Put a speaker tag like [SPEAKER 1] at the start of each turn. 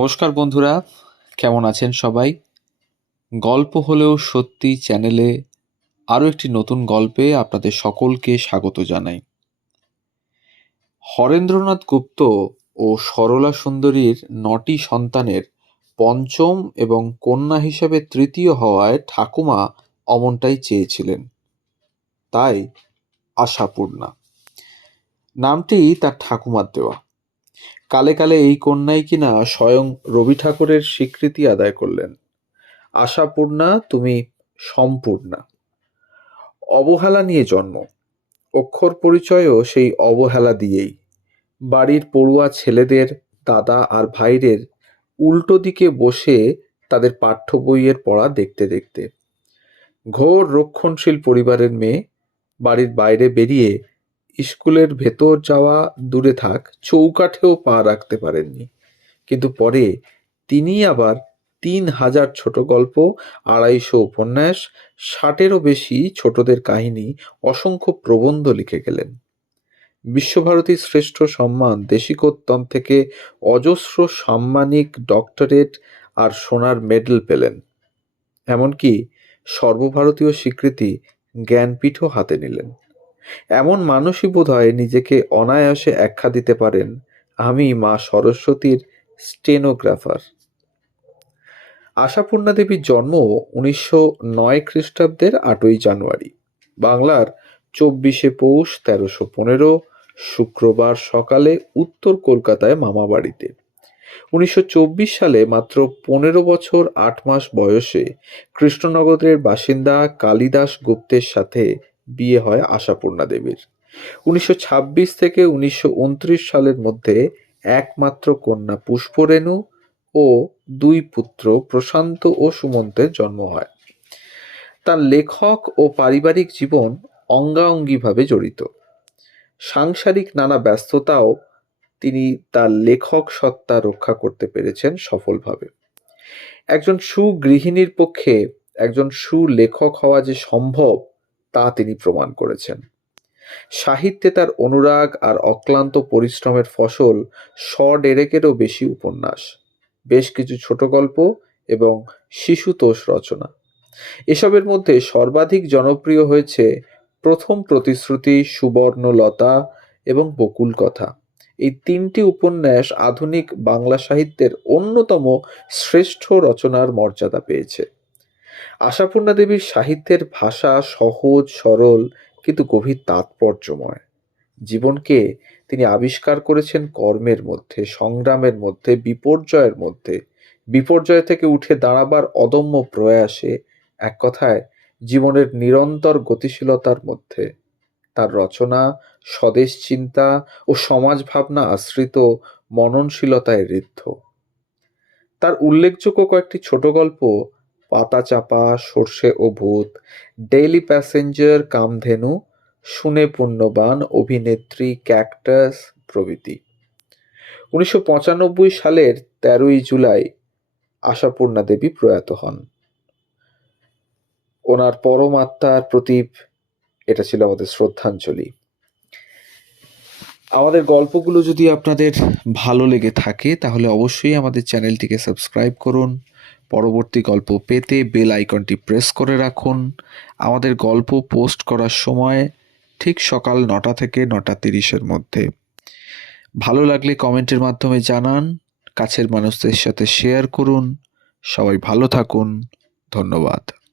[SPEAKER 1] নমস্কার বন্ধুরা, কেমন আছেন সবাই? গল্প হলেও সত্যি চ্যানেলে আরও একটি নতুন গল্পে আপনাদের সকলকে স্বাগত জানাই। হরেন্দ্রনাথ গুপ্ত ও সরলা সুন্দরীর নটি সন্তানের পঞ্চম এবং কন্যা হিসাবে তৃতীয় হওয়ায় ঠাকুমা অমনটাই চেয়েছিলেন। তাই আশাপূর্ণা। নামটি তার ঠাকুমার দেওয়া। কালে কালে এই কন্যাই কিনা স্বয়ং রবি ঠাকুরের স্বীকৃতি আদায় করলেন। আশাপূর্ণা, তুমি সম্পূর্ণা। অবহেলা নিয়ে জন্ম। অক্ষর পরিচয়ও সেই অবহেলা দিয়েই। বাড়ির পড়ুয়া ছেলেদের, দাদা আর ভাইদের উল্টো দিকে বসে তাদের পাঠ্য বইয়ের পড়া দেখতে দেখতে। ঘোর রক্ষণশীল পরিবারের মেয়ে বাড়ির বাইরে বেরিয়ে স্কুলের ভেতর যাওয়া দূরে থাক, চৌকাঠেও পা রাখতে পারেননি। কিন্তু পরে তিনি আবার তিন হাজার ছোট গল্প, আড়াইশো উপন্যাস, ষাটেরও বেশি ছোটদের কাহিনী, অসংখ্য প্রবন্ধ লিখে গেলেন। বিশ্বভারতীর শ্রেষ্ঠ সম্মান দেশিকোত্তম থেকে অজস্র সাম্মানিক ডক্টরেট আর সোনার মেডেল পেলেন। এমনকি সর্বভারতীয় স্বীকৃতি জ্ঞানপীঠও হাতে নিলেন। এমন মানুষই বোধ হয় নিজেকে অনায়াসে একখা দিতে পারেন। আমি মা সরস্বতীর স্টেনোগ্রাফার। আশাপূর্ণা দেবীর জন্ম উনিশশো নয় খ্রিস্টাব্দের আটই জানুয়ারি। বাংলার চব্বিশে পৌষ তেরোশো পনেরো, শুক্রবার সকালে উত্তর কলকাতায় মামাবাড়িতে উনিশশো চব্বিশ সালে মাত্র পনেরো বছর আট মাস বয়সে কৃষ্ণনগরের বাসিন্দা কালিদাস গুপ্তের সাথে বিয়ে হয় আশাপূর্ণা দেবীর। উনিশশো ছাব্বিশ থেকে উনিশশো উনত্রিশ সালের মধ্যে একমাত্র কন্যা পুষ্পরেণু ও দুই পুত্র প্রশান্ত ও সুমন্তের জন্ম হয়। তার লেখক ও পারিবারিক জীবন অঙ্গাঙ্গিভাবে জড়িত। সাংসারিক নানা ব্যস্ততাও তিনি তার লেখক সত্তা রক্ষা করতে পেরেছেন সফলভাবে। একজন সুগৃহিণীর পক্ষে একজন সুলেখক হওয়া যে সম্ভব তা তিনি প্রমাণ করেছেন। সাহিত্যে তার অনুরাগ আর অক্লান্ত পরিশ্রমের ফসল শ ডেরেকেরও বেশি উপন্যাস। বেশ কিছু ছোট গল্প এবং শিশুতোষ রচনা। এসবের মধ্যে সর্বাধিক জনপ্রিয় হয়েছে প্রথম প্রতিশ্রুতি সুবর্ণলতা এবং বকুল কথা এই তিনটি উপন্যাস আধুনিক বাংলা সাহিত্যের অন্যতম শ্রেষ্ঠ রচনার মর্যাদা পেয়েছে। আশাপূর্ণা দেবীর সাহিত্যের ভাষা সহজ, সরল, কিন্তু গভীর তাৎপর্যময়। জীবনকে তিনি আবিষ্কার করেছেন কর্মের মধ্যে, সংগ্রামের মধ্যে, বিপর্যয়ের মধ্যে। বিপর্যয় থেকে উঠে দাঁড়াবার অদম্য প্রয়াসে এক কথায় জীবনের নিরন্তর গতিশীলতার মধ্যে। তার রচনা, স্বদেশ চিন্তা ও সমাজ ভাবনা আশ্রিত মননশীলতায় ঋদ্ধ। তার উল্লেখযোগ্য কয়েকটি ছোট গল্প পাতা চাপা, সর্ষে ও ভূত ডেইলি প্যাসেঞ্জার কামধেনু, শুনে পুণ্যবান, অভিনেত্রী ক্যাকটাস প্রভৃতি। উনিশশো পঁচানব্বই সালের তেরোই জুলাই আশাপূর্ণা দেবী প্রয়াত হন। ওনার পরমাত্মার প্রতীপ, এটা ছিল আমাদের শ্রদ্ধাঞ্জলি। আমাদের গল্পগুলো যদি আপনাদের ভালো লেগে থাকে, তাহলে অবশ্যই আমাদের চ্যানেলটিকে সাবস্ক্রাইব করুন। পরবর্তী গল্প পেতে বেল আইকনটি প্রেস করে রাখুন। আমাদের গল্প পোস্ট করার সময় ঠিক সকাল নটা থেকে নটা তিরিশের মধ্যে। ভালো লাগলে কমেন্টের মাধ্যমে জানান, কাছের মানুষদের সাথে শেয়ার করুন। সবাই ভালো থাকুন। ধন্যবাদ।